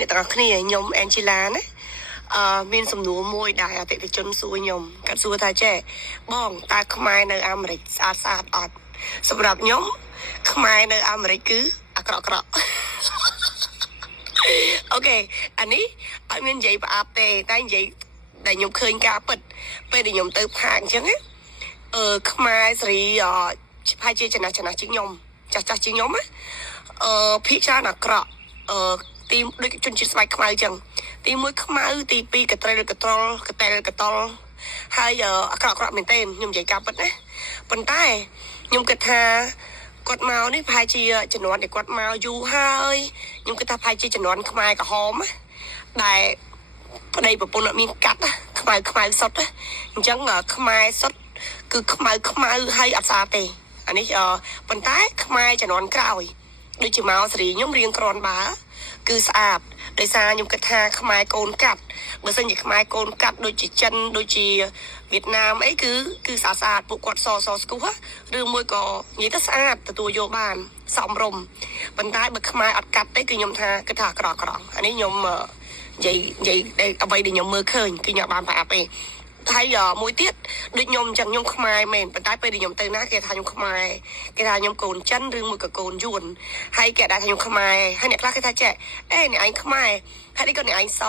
អ្នកទាំងអស់គ្នាខ្ញុំអេនជីឡាណាមានសំណួរមួយដែលអតិថិជនសួរខ្ញុំគាត់សួរថាចេះបងតើខ្មែរនៅអាមេរិកស្អាតអត់សម្រាប់ខ្ញុំខ្មែរនៅអាមេរិកគឺអាក្រក់អូខេអានេះអត់មាននិយាយប្រអាប់ទេតែនិយាយដែលខ្ញុំឃើញការពិតពេលដែលខ្ញុំទៅផាកអញ្ចឹងណាខ្មែរសេរីប្រហែលជាចំណាស់ជាងខ្ញុំចាស់ជាងខ្ញុំណាភាគច្រើនអាក្រក់ទីដូចជនជាតិស្បែកខ្មៅអញ្ចឹងទី1ខ្មៅទី2កត្រេលកត្រល់កតែលកតល់ហើយអាក្រក់មែនទែនខ្ញុំនិយាយការពិតណាប៉ុន្តែខ្ញុំគិតថាគាត់មកនេះប្រហែលជាជំនាន់ដែលគាត់មកយូរហើយខ្ញុំគិតថាប្រហែលជាជំនាន់ខ្មែរក្រហមដែលប្តីប្រពន្ធអត់មានកាត់ខ្មៅសុទ្ធអញ្ចឹងខ្មែរសុទ្ធគឺខ្មៅហើយអត់ស្អាតទេអានេះប៉ុន្តែខ្មែរជំនាន់ក្រោយដូចជាមកសេរីខ្ញុំរៀងក្រាន់បើគឺស្អាតដោយសារខ្ញុំគិតថាខ្មែរកូនកាត់បើសិនជាខ្មែរកូនកាត់ដូចជាចិនដូចជាវៀតណាមអីគឺស្អាតពួកគាត់សស្គូឬមួយក៏និយាយទៅស្អាតទទួលយកបានសមរម្យប៉ុន្តែបើខ្មែរអត់កាត់ទេគឺខ្ញុំថាគិតថាអាក្រក់អានេះខ្ញុំនិយាយអ្វីដែលខ្ញុំមើលឃើញគឺខ្ញុំបានប្រាប់ទេហើយមួយទៀតដូចខ្ញុំអញ្ចឹងខ្ញុំខ្មែរមែនប៉ុន្តែពេលដែលខ្ញុំទៅណាគេថាខ្ញុំខ្មែរគេថាខ្ញុំកូនចិនឬមួយក៏កូនយួនហើយគេថាខ្ញុំខ្មែរហើយអ្នកខ្លះគេថាចេះអ្នកឯងខ្មែរហើយក៏អ្នកឯងស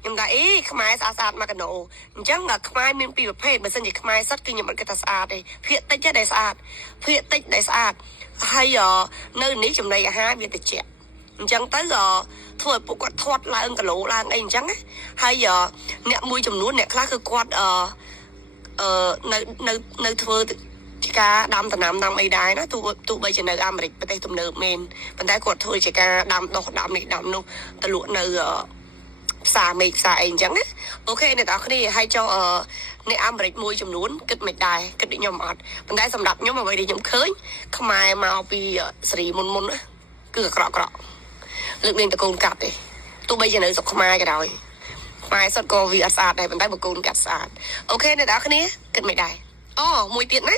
ខ្ញុំថាខ្មែរស្អាតមកកណូអញ្ចឹងខ្មែរមានពីរប្រភេទបើសិនជាខ្មែរសុទ្ធគឺខ្ញុំអត់គិតថាស្អាតទេភាគតិចដែលស្អាតហើយនៅនេះចំណីអាហារវាតិចអញ្ចឹងទៅធ្វើឲ្យពួកគាត់ធាត់ឡើងគីឡូឡើងអីអញ្ចឹងហើយអ្នកមួយចំនួនអ្នកខ្លះគឺគាត់នៅធ្វើជាការដាំដំណាំដាំអីដែរណាទោះបីជានៅអាមេរិកប្រទេសទំនើបមែនប៉ុន្តែគាត់ធ្វើជាការដាំដុះដាំនេះដាំនោះទៅលក់នៅផ្សារមេឃផ្សារអីអញ្ចឹងណាអូខេអ្នកនរគ្នាហើយចុះអ្នកអាមេរិកមួយចំនួនគិតមិនដែរគិតដូចខ្ញុំអត់ប៉ុន្តែសម្រាប់ខ្ញុំអ្វីដែលខ្ញុំឃើញខ្មែរមកពីសេរីមុនណាគឺអាក្រក់លើកលែងតកូនកាត់ទេទោះបីជានៅស្រុកខ្មែរក៏ដោយខ្មែរសុទ្ធក៏វាអត់ស្អាតដែរប៉ុន្តែបើកូនកាត់ស្អាតអូខេអ្នកនរគ្នាគិតមិនដែរមួយទៀតណា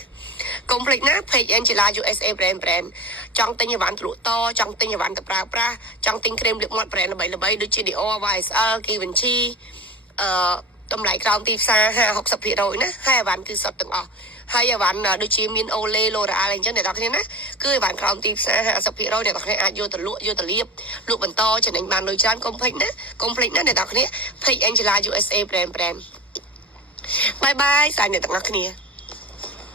កុំភ្លេចណា page Angela USA brand ចង់ទិញអីវ៉ាន់លក់តចង់ទិញអីវ៉ាន់ទៅប្រើប្រាស់ចង់ទិញក្រែមលាបមាត់ brand ល្បីដូចជា Dior YSL Givenchy តម្លៃក្រោមទីផ្សារ 50-60% ណាហើយអីវ៉ាន់គឺសុទ្ធទាំងអស់ហើយអីវ៉ាន់ដូចជាមាន Olay L'Oreal អីចឹងអ្នកនរគ្នាណាគឺអីវ៉ាន់ក្រោមទីផ្សារ 50% អ្នកនរគ្នាអាចយកទៅលក់យកទៅលាបលក់បន្តចំណេញបានលុយច្រើនកុំភ្លេចណាអ្នកនរគ្នា page Angela USA brand បាយបាយស្អាតអ្នកទាំងអស់គ្នា